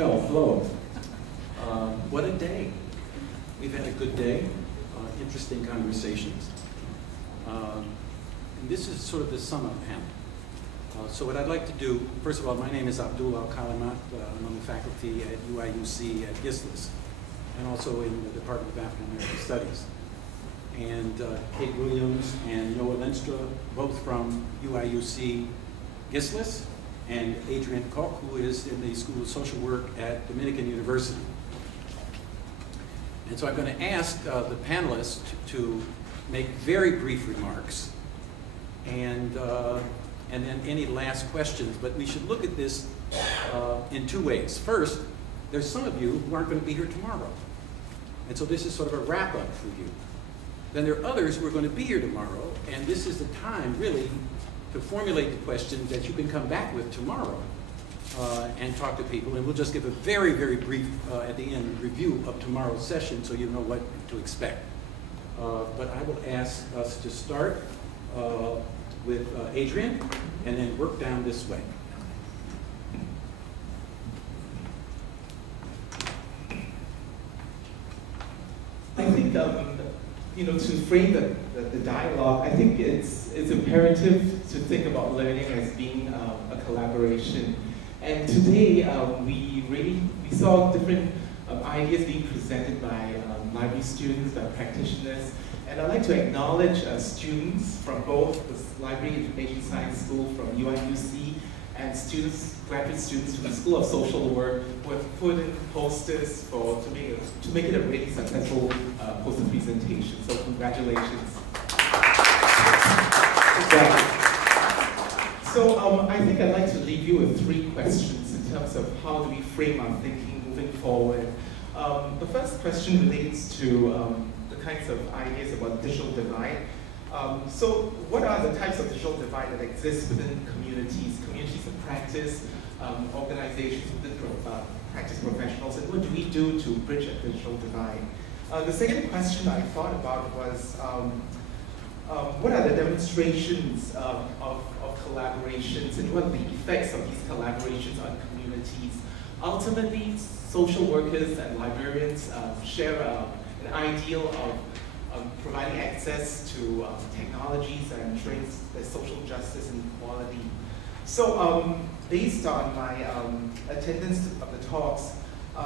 Well, hello. What a day. We've had a good day, interesting conversations. And this is sort of the sum up panel. So what I'd like to do, first of all, my name is Abdul Alkalimat. I'm on the faculty at UIUC at GISLIS, and also in the Department of African American Studies. And Kate Williams and Noah Lenstra, both from UIUC GISLIS, and Adrian, who is in the School of Social Work at Dominican University. And so I'm going to ask the panelists to make very brief remarks, and then any last questions. But we should look at this in two ways. First, there's some of you who aren't going to be here tomorrow. And so this is sort of a wrap-up for you. Then there are others who are going to be here tomorrow, and this is the time, really, to formulate the questions that you can come back with tomorrow and talk to people. And we'll just give a very, very brief, at the end, review of tomorrow's session so you know what to expect. But I will ask us to start with Adrian, and then work down this way. I think, to frame the dialogue, I think it's imperative to think about learning as being a collaboration. And today, we saw different ideas being presented by library students, by practitioners. And I'd like to acknowledge students from both the Library Information Science School from UIUC and graduate students from the School of Social Work who have put in posters to make it a really successful poster presentation. So congratulations. So I think I'd like to leave you with three questions in terms of how do we frame our thinking moving forward. The first question relates to the kinds of ideas about digital divide. So what are the types of digital divide that exist within communities of practice, organizations within practice professionals, and what do we do to bridge a digital divide? The second question I thought about was, what are the demonstrations of collaborations, and what are the effects of these collaborations on communities? Ultimately, social workers and librarians share an ideal of providing access to technologies and traits as social justice and equality. So based on my attendance of the talks,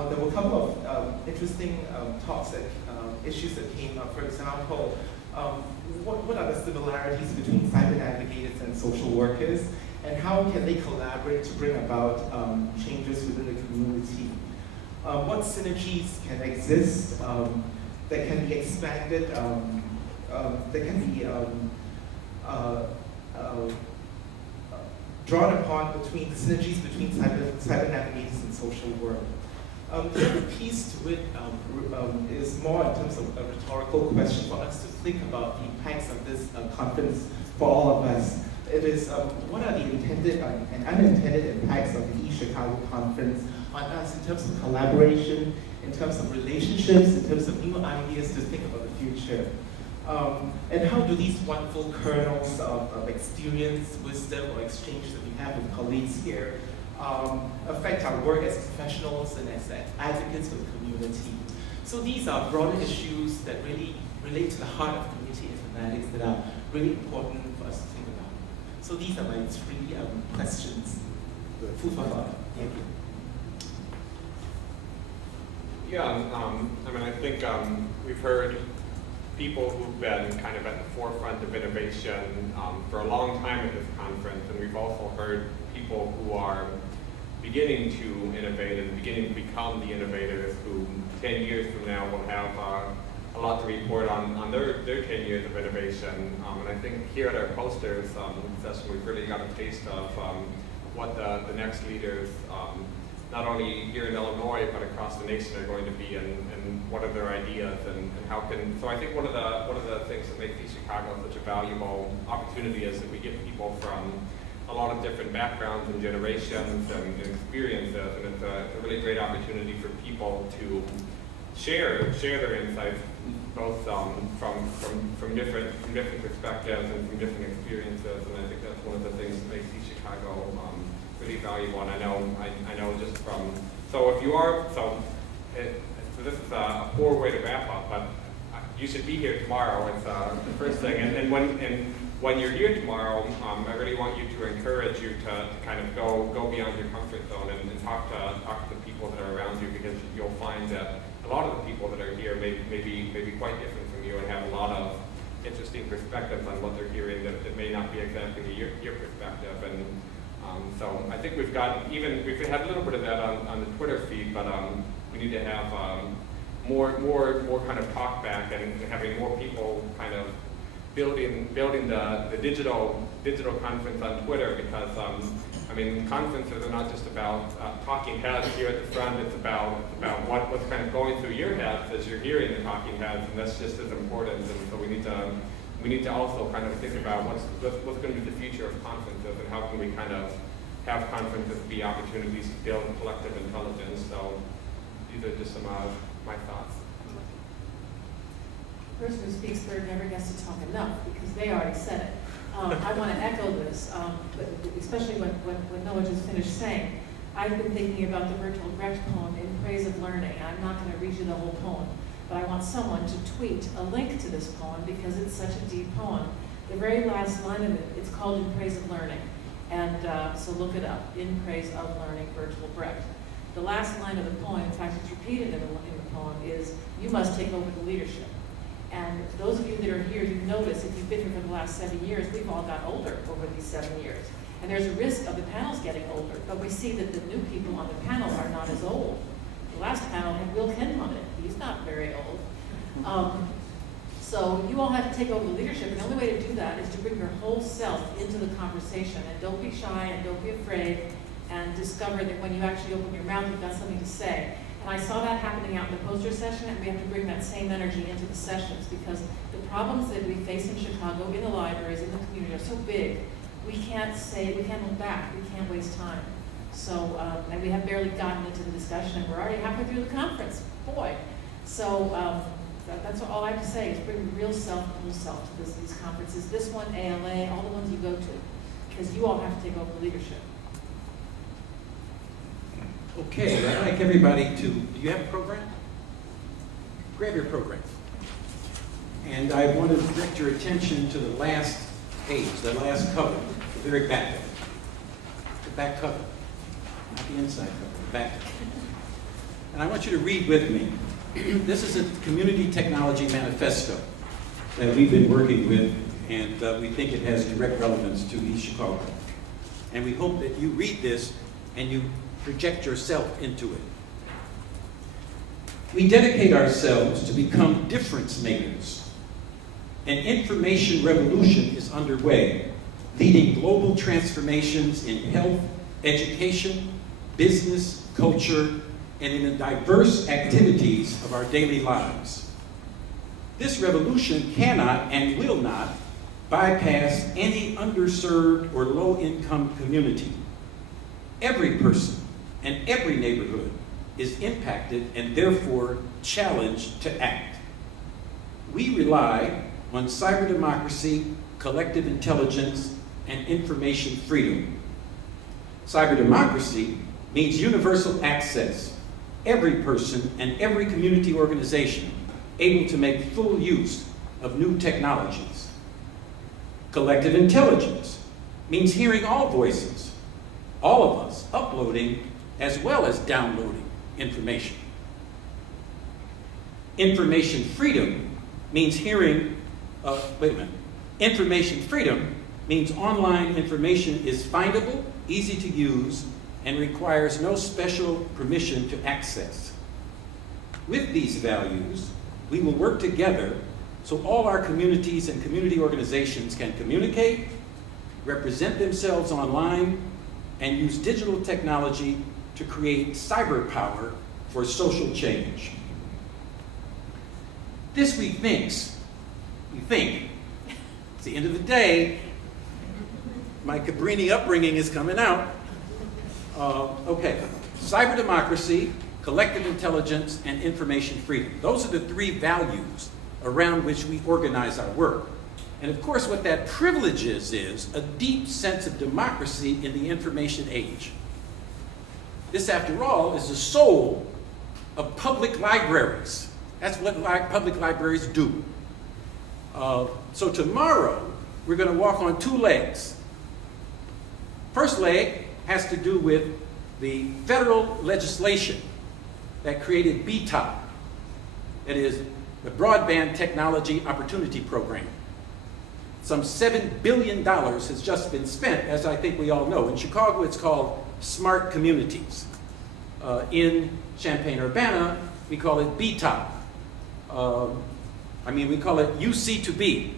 there were a couple of interesting issues that came up. For example, what are the similarities between cyber navigators and social workers, and how can they collaborate to bring about changes within the community? What synergies can exist that can be expanded, that can be drawn upon between the synergies between cyber navigators and social work. The other piece to it is more in terms of a rhetorical question for us to think about the impacts of this conference for all of us. It is, what are the intended and unintended impacts of the eChicago conference on us in terms of collaboration, in terms of relationships, in terms of new ideas to think about the future? And how do these wonderful kernels of experience, wisdom, or exchange that we have with colleagues here affect our work as professionals and as advocates for the community? So these are broader issues that really relate to the heart of community informatics that are really important for us to think about. So these are my three questions. Food for thought. Thank you. Yeah, I think we've heard people who've been kind of at the forefront of innovation for a long time at this conference, and we've also heard people who are beginning to innovate and beginning to become the innovators who 10 years from now will have a lot to report on their 10 years of innovation. And I think here at our posters session, we've really got a taste of what the next leaders, not only here in Illinois, but across the nation are going to be, and what are their ideas, and how can, so I think one of the things that makes eChicago such a valuable opportunity is that we get people from a lot of different backgrounds and generations and experiences, and it's a really great opportunity for people to share their insights, both from different perspectives and from different experiences, and I think that's one of the things that makes eChicago really valuable. And I know just from So if you are, so this is a poor way to wrap up, but you should be here tomorrow. It's the first thing. And when you're here tomorrow, I really want you to encourage you to kind of go beyond your comfort zone and talk to the people that are around you, because you'll find that a lot of the people that are here may be quite different from you and have a lot of interesting perspectives on what they're hearing that may not be exactly your perspective. And so I think we've had a little bit of that on the Twitter feed, but we need to have more kind of talk back and having more people kind of building the digital conference on Twitter, because I mean, conferences are not just about talking heads here at the front. It's about what's kind of going through your heads as you're hearing the talking heads, and that's just as important. And so we need to also kind of think about what's going to be the future of conferences, and how can we kind of have conferences be opportunities to build collective intelligence. So these are just some of my thoughts. The person who speaks third never gets to talk enough, because they already said it. I want to echo this, but especially when Noah just finished saying. I've been thinking about the Bertolt Brecht poem, In Praise of Learning. I'm not going to read you the whole poem, but I want someone to tweet a link to this poem, because it's such a deep poem. The very last line of it, it's called In Praise of Learning. And so look it up, In Praise of Learning, Bertolt Brecht. The last line of the poem, in fact it's repeated in the poem, is, you must take over the leadership. And those of you that are here, you notice, if you've been here for the last 7 years, we've all got older over these 7 years. And there's a risk of the panels getting older, but we see that the new people on the panel are not as old. The last panel had Will Kenham on it. He's not very old. So you all have to take over the leadership, and the only way to do that is to bring your whole self into the conversation. And don't be shy, and don't be afraid, and discover that when you actually open your mouth, you've got something to say. And I saw that happening out in the poster session, and we have to bring that same energy into the sessions, because the problems that we face in Chicago, in the libraries, in the community, are so big. We can't look back, we can't waste time. So, and we have barely gotten into the discussion, and we're already halfway through the conference, boy. So that's all I have to say, is bring real self, whole self to these conferences. This one, ALA, all the ones you go to, because you all have to take over leadership. Okay, I'd like everybody to, do you have a program? Grab your program. And I want to direct your attention to the last page, the last cover, the very back of it. The back cover, not the inside cover, the back cover. And I want you to read with me. This is a community technology manifesto that we've been working with, and we think it has direct relevance to eChicago. And we hope that you read this and you project yourself into it. We dedicate ourselves to become difference makers. An information revolution is underway, leading global transformations in health, education, business, culture, and in the diverse activities of our daily lives. This revolution cannot and will not bypass any underserved or low-income community. Every person and every neighborhood is impacted and therefore challenged to act. We rely on cyber democracy, collective intelligence, and information freedom. Cyber democracy means universal access, every person and every community organization able to make full use of new technologies. Collective intelligence means hearing all voices, all of us uploading as well as downloading information. Information freedom means Information freedom means online information is findable, easy to use, and requires no special permission to access. With these values, we will work together so all our communities and community organizations can communicate, represent themselves online, and use digital technology to create cyber power for social change. This we think, at the end of the day, my Cabrini upbringing is coming out. Okay, cyber democracy, collective intelligence, and information freedom. Those are the three values around which we organize our work. And of course, what that privilege is a deep sense of democracy in the information age. This, after all, is the soul of public libraries. That's what public libraries do. So tomorrow, we're going to walk on two legs. First leg has to do with the federal legislation that created BTOP, that is the Broadband Technology Opportunity Program. Some $7 billion has just been spent, as I think we all know. In Chicago, it's called Smart Communities. In Champaign, Urbana, we call it BTOP. We call it UC2B.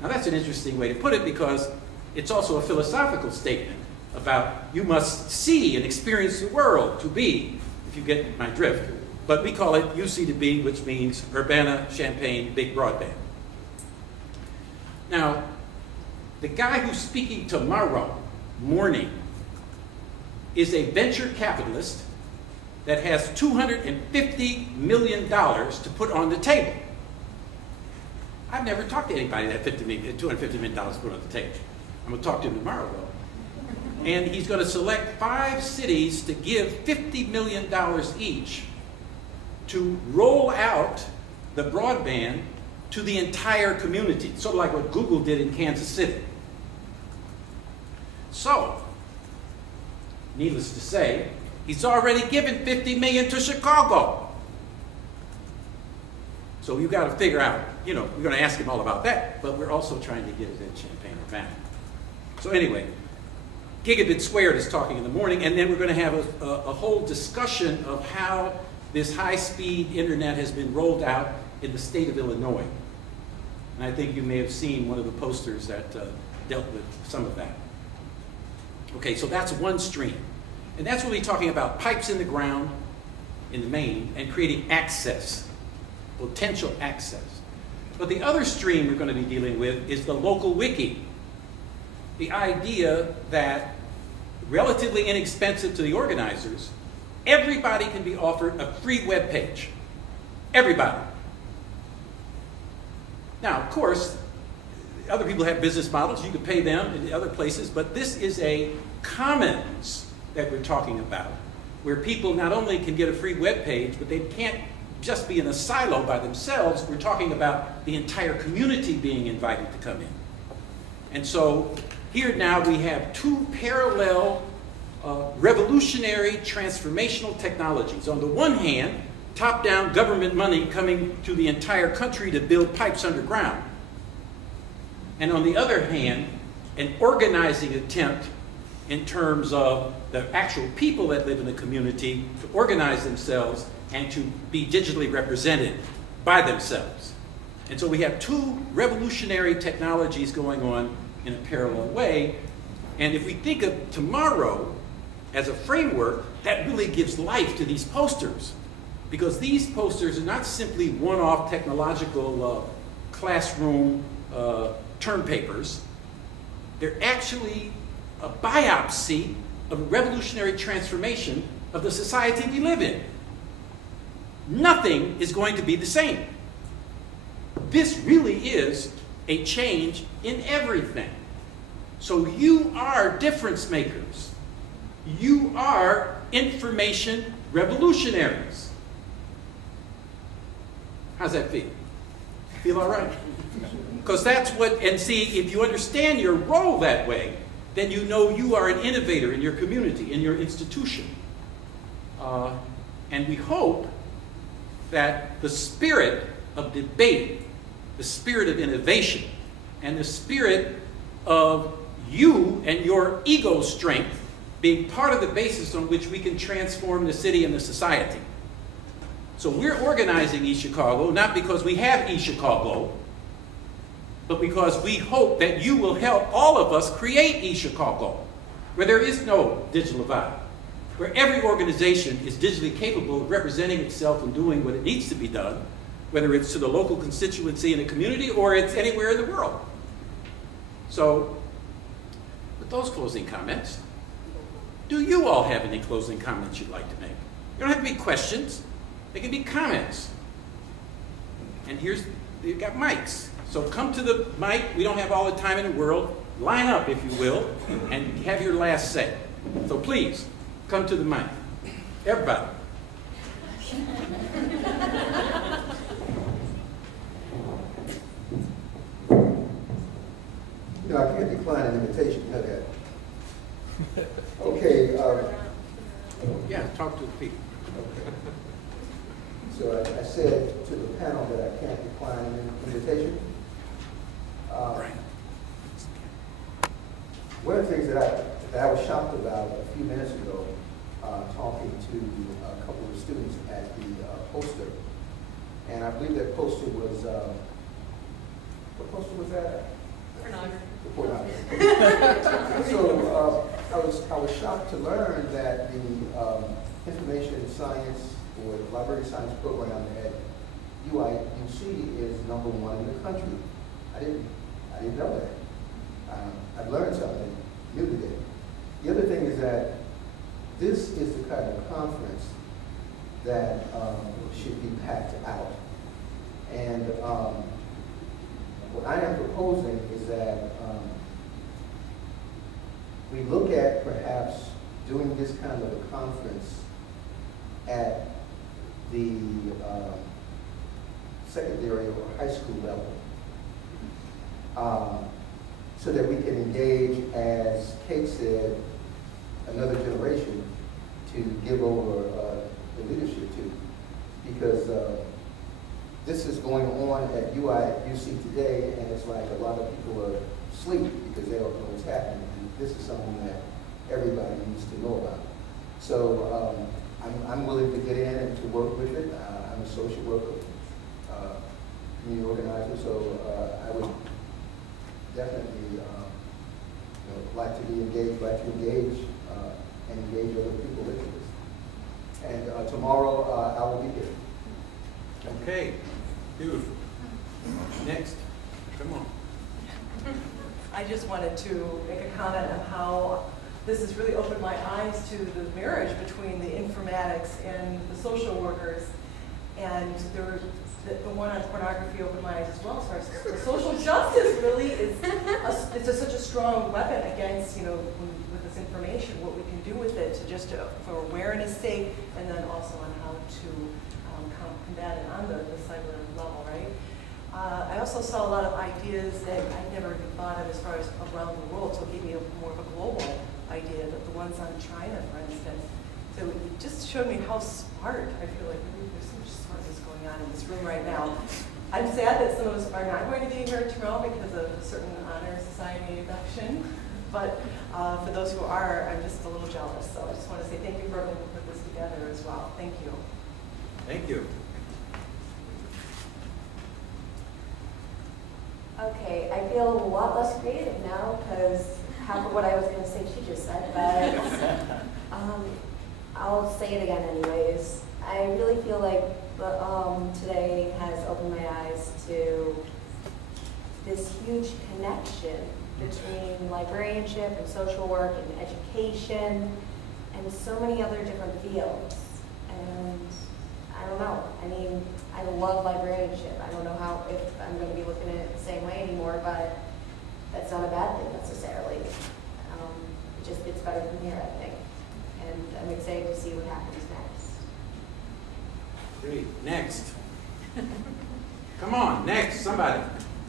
Now that's an interesting way to put it because it's also a philosophical statement about you must see and experience the world to be, if you get my drift. But we call it UC2B, which means Urbana, Champaign, Big Broadband. Now, the guy who's speaking tomorrow morning is a venture capitalist that has $250 million to put on the table. I've never talked to anybody that $250 million to put on the table. I'm going to talk to him tomorrow, though. And he's going to select 5 cities to give $50 million each to roll out the broadband to the entire community, sort of like what Google did in Kansas City. So, needless to say, he's already given $50 million to Chicago. So you've got to figure out, we're going to ask him all about that, but we're also trying to get it in Champaign-Urbana. So anyway, Gigabit Squared is talking in the morning, and then we're going to have a whole discussion of how this high-speed internet has been rolled out in the state of Illinois. And I think you may have seen one of the posters that dealt with some of that. Okay, so that's one stream. And that's really talking about pipes in the ground, in the main, and creating access, potential access. But the other stream we're going to be dealing with is the local wiki. The idea that, relatively inexpensive to the organizers, everybody can be offered a free web page. Everybody. Now, of course, other people have business models. You can pay them in other places, but this is a commons that we're talking about, where people not only can get a free web page, but they can't just be in a silo by themselves. We're talking about the entire community being invited to come in. And so here now we have 2 parallel revolutionary transformational technologies. On the one hand, top-down government money coming to the entire country to build pipes underground. And on the other hand, an organizing attempt in terms of the actual people that live in the community to organize themselves and to be digitally represented by themselves. And so we have 2 revolutionary technologies going on in a parallel way. And if we think of tomorrow as a framework, that really gives life to these posters. Because these posters are not simply one-off technological classroom term papers. They're actually a biopsy of a revolutionary transformation of the society we live in. Nothing is going to be the same. This really is a change in everything. So you are difference makers. You are information revolutionaries. How's that feel? Feel all right? Because that's what, and see, if you understand your role that way, then you know you are an innovator in your community, in your institution. And we hope that the spirit of debate, the spirit of innovation, and the spirit of you and your ego strength being part of the basis on which we can transform the city and the society. So we're organizing eChicago, not because we have eChicago, but because we hope that you will help all of us create eChicago, where there is no digital divide, where every organization is digitally capable of representing itself and doing what it needs to be done, whether it's to the local constituency in a community or it's anywhere in the world. So, with those closing comments, do you all have any closing comments you'd like to make? You don't have to be questions. They can be comments. And you've got mics. So come to the mic. We don't have all the time in the world. Line up, if you will, and have your last say. So please, come to the mic. Everybody. You know, I can't decline an invitation, you know that. Okay, Yeah, talk to the people. so I said to the panel that I can't decline an invitation. Right. One of the things that I was shocked about a few minutes ago, talking to a couple of students at the poster, and I believe that poster was, what poster was that? Pornography. The pornography. So I was shocked to learn that the information science or the library science program at UIUC is #1 in the country. I didn't know that. I've learned something new today. The other thing is that this is the kind of conference that should be packed out. And what I am proposing is that we look at perhaps doing this kind of a conference at the secondary or high school level. So that we can engage, as Kate said, another generation to give over the leadership to. Because this is going on at UIUC today, and it's like a lot of people are asleep because they don't know what's happening. And this is something that everybody needs to know about. So I'm willing to get in and to work with it. I'm a social worker, community organizer, so I would definitely like to be engaged, like to engage and engage other people into this. And tomorrow I will be here. Okay, beautiful. Next, come on. I just wanted to make a comment on how this has really opened my eyes to the marriage between the informatics and the social workers. And the one on pornography opened my eyes as well, as far as the social justice really is such a strong weapon against, with this information, what we can do with it for awareness sake, and then also on how to combat it on the cyber level, right? I also saw a lot of ideas that I never even thought of as far as around the world, so it gave me more of a global idea, that the ones on China, for instance. So it just showed me how smart, I feel like there's so much smartness going on in this room right now. I'm sad that some of us are not going to be here tomorrow because of a certain honor society induction, but for those who are, I'm just a little jealous. So I just want to say thank you for helping put this together as well. Thank you. Thank you. Okay, I feel a lot less creative now because half of what I was going to say she just said, but I'll say it again anyways. I really feel like today has opened my eyes to this huge connection between librarianship and social work and education and so many other different fields. And I don't know. I mean, I love librarianship. I don't know if I'm going to be looking at it the same way anymore, but that's not a bad thing necessarily. It just gets better from here, I think. And I'm excited to see what happens next. Great. Next. Come on, next, somebody.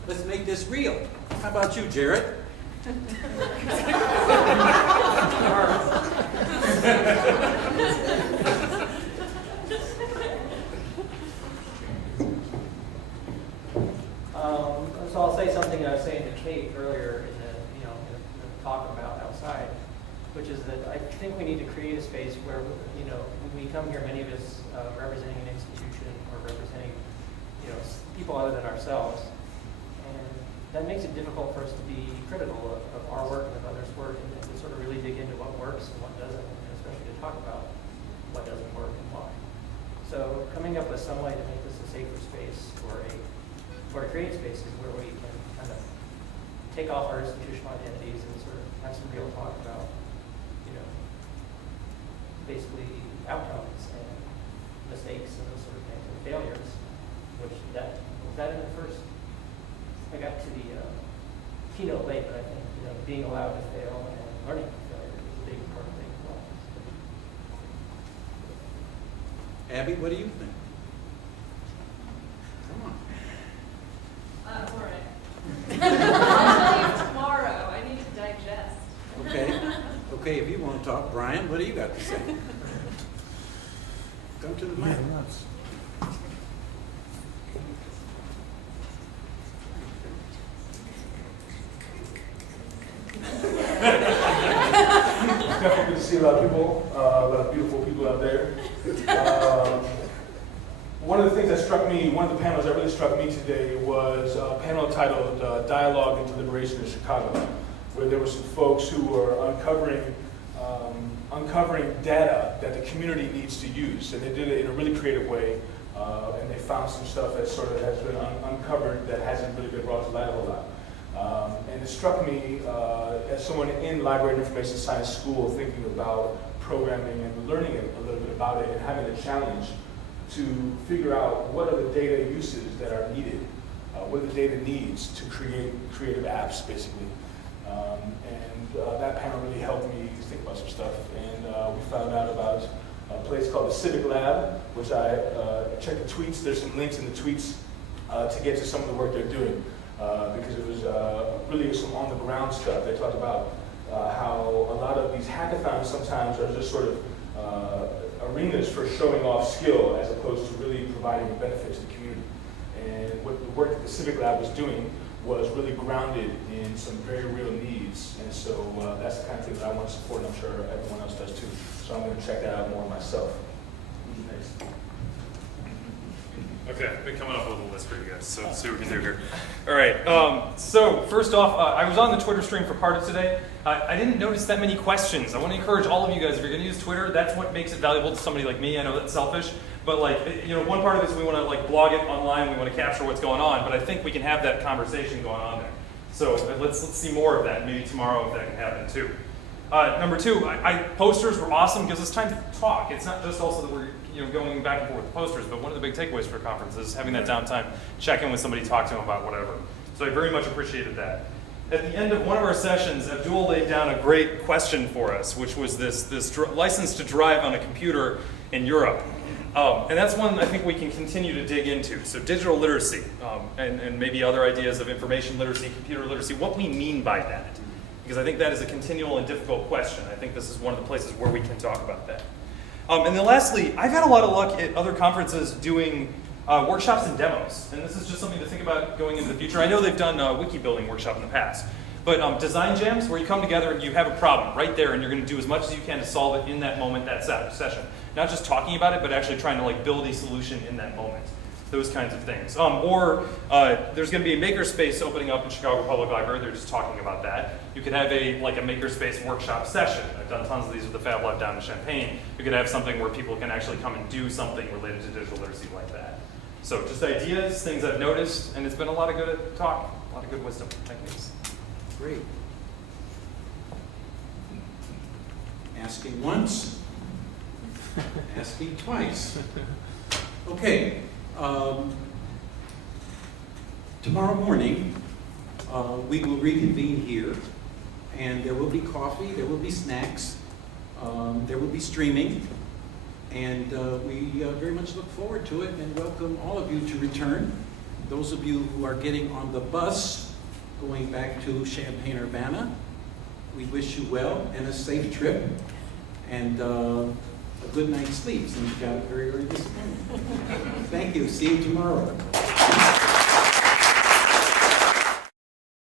Let's make this real. How about you, Jarrett? So I'll say something I was saying to Kate earlier in the talk about outside, which is that I think we need to create a space where, when we come here, many of us representing an institution or representing, people other than ourselves, and that makes it difficult for us to be critical of our work and of others' work, and to sort of really dig into what works and what doesn't, and especially to talk about what doesn't work and why. So coming up with some way to make this a safer space or to create spaces where we can kind of take off our institutional identities and sort of have some real talk about, basically outcomes and mistakes and those sort of things and failures, which that in the first, I got to the keynote late, but I think, being allowed to fail and learning from failure is a big part of being alive. Abby, what do you think? Come on. All right. I'll tell you tomorrow. I need to digest. Okay. Okay, if you want to talk, Brian, what do you got to say? Come to the mic. It's definitely good to see a lot of people, a lot of beautiful people out there. One of the things that struck me, one of the panels that really struck me today was a panel titled Dialogue and Deliberation in Chicago, where there were some folks who were uncovering data that the community needs to use. And they did it in a really creative way, and they found some stuff that sort of has been uncovered that hasn't really been brought to light a whole lot. And it struck me as someone in library and information science school thinking about programming and learning a little bit about it and having a challenge to figure out what are the data uses that are needed, what are the data needs to create creative apps, basically. That panel really helped me think about some stuff. And we found out about a place called the Civic Lab, which I checked the tweets. There's some links in the tweets to get to some of the work they're doing. Because it was really some on-the-ground stuff. They talked about how a lot of these hackathons sometimes are just sort of arenas for showing off skill as opposed to really providing a benefit to the community. And what the work that the Civic Lab was doing was really grounded in some very real needs. And so that's the kind of thing that I want to support, and I'm sure everyone else does too. So I'm going to check that out more myself. Who's next? Okay, I've been coming up with a list for you guys, so let's see what we can do here. All right, so first off, I was on the Twitter stream for part of today. I didn't notice that many questions. I want to encourage all of you guys, if you're going to use Twitter, that's what makes it valuable to somebody like me. I know that's selfish, but like, you know, one part of it is we want to like blog it online, we want to capture what's going on, but I think we can have that conversation going on there. So let's see more of that, maybe tomorrow if that can happen too. Number two, posters were awesome, gives us time to talk. It's not just also that we're going back and forth with posters, but one of the big takeaways for a conference is having that downtime, check in with somebody, talk to them about whatever. So I very much appreciated that. At the end of one of our sessions, Abdul laid down a great question for us, which was this license to drive on a computer in Europe. And that's one I think we can continue to dig into. So digital literacy, and maybe other ideas of information literacy, computer literacy, what we mean by that. Because I think that is a continual and difficult question. I think this is one of the places where we can talk about that. And then lastly, I've had a lot of luck at other conferences doing workshops and demos. And this is just something to think about going into the future. I know they've done a wiki building workshop in the past. But design jams, where you come together and you have a problem right there and you're going to do as much as you can to solve it in that moment, that session. Not just talking about it, but actually trying to like build a solution in that moment. Those kinds of things. There's going to be a makerspace opening up in Chicago Public Library. They're just talking about that. You could have a makerspace workshop session. I've done tons of these with the Fab Lab down in Champaign. You could have something where people can actually come and do something related to digital literacy like that. So just ideas, things I've noticed, and it's been a lot of good talk, a lot of good wisdom. Thanks. Great. Asking once, asking twice. Okay. Tomorrow morning, we will reconvene here, and there will be coffee, there will be snacks, there will be streaming, and we very much look forward to it and welcome all of you to return. Those of you who are getting on the bus going back to Champaign, Urbana, we wish you well and a safe trip, and a good night's sleep since you got up very early this morning. Thank you. See you tomorrow.